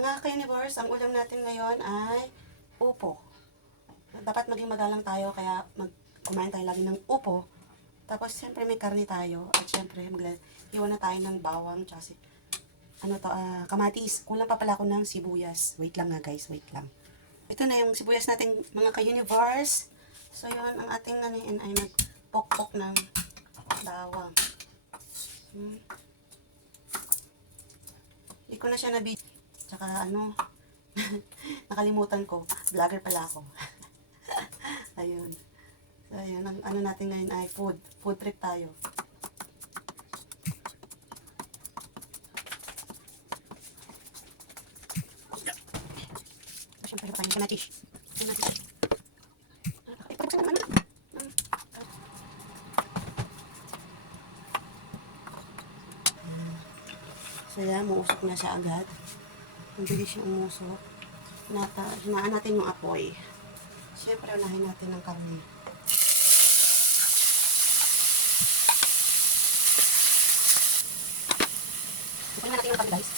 Mga ka-universe, ang ulam natin ngayon ay upo. Dapat maging magalang tayo, kaya kumain tayo lagi ng upo. Tapos, siyempre may karne tayo. At siyempre, iwan na tayo ng bawang, tsaka kamatis. Kulang pa pala ako ng sibuyas. Wait lang nga guys, wait lang. Ito na yung sibuyas natin, mga ka-universe. So, yun, ang ating naniin ay magpokpok ng bawang. Hindi ko na siya nabidyo. Tsaka nakalimutan ko. Vlogger pala ako. Ayun. So, ayun. Ang ano natin ngayon ay food. Food trip tayo. Siyempre, pa tayo kamatis. So, yan. Muusok na siya agad. Ang bilis siya umusok. Hinaan natin yung apoy. Siyempre, unahin natin ang karne. Unahin natin yung karne, guys.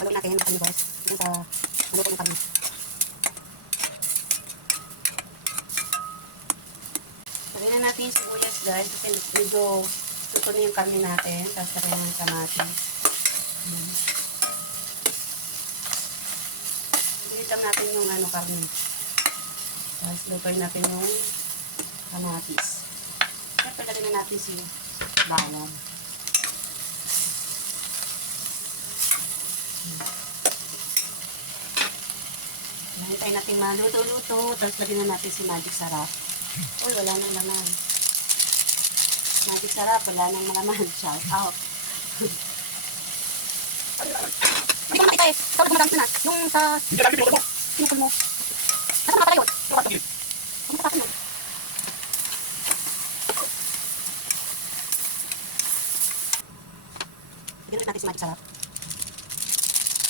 Haluin natin yung karne, guys. Hanggang sa maluto yung karne. Lagyan na natin yung sibuyas, guys. Kasi medyo luto na yung karne natin. Tapos lagyan ng kamatis. Bilit lang natin yung karne. Tapos lutoin natin yung kamatis. Siyempre lagyan na natin si bawang. Hintayin natin maluto-luto. Tapos lagyan na natin si Magic Sarap. Uy, wala nang laman. Magic Sarap, wala nang laman. Shout out. Hindi ko makita eh. Dapat gumagamit na. Yung sa... pinupul mo. Nasaan nga pala yun? Ang matapasin mo. Lagyan natin si Magic Sarap.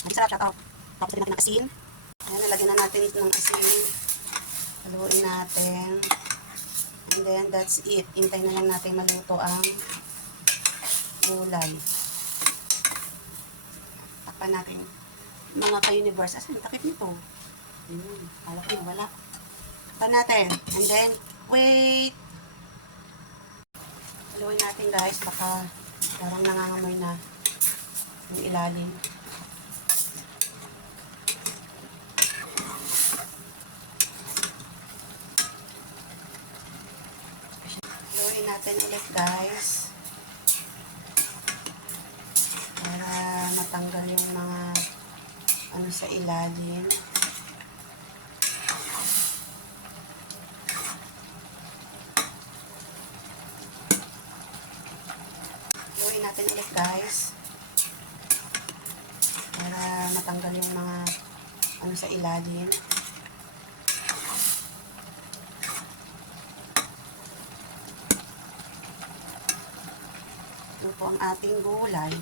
Magic Sarap, shout out. Tapos lagyan natin ng asin. Ayan, nalagyan na natin ng asin. Haluin natin. And then, that's it. Hintay na lang natin maluto ang gulay. Takpan natin. Mga ka-universe. Asan? Takip nito. Ayun. Alak nyo, wala. Takpan natin. And then, wait. Haluin natin guys. Baka parang nangangamoy na yung ilalim. Haluin natin ulit guys para matanggal yung mga sa ilalim. Haluin natin ulit guys para matanggal yung mga sa ilalim. Ito po ang ating gulay.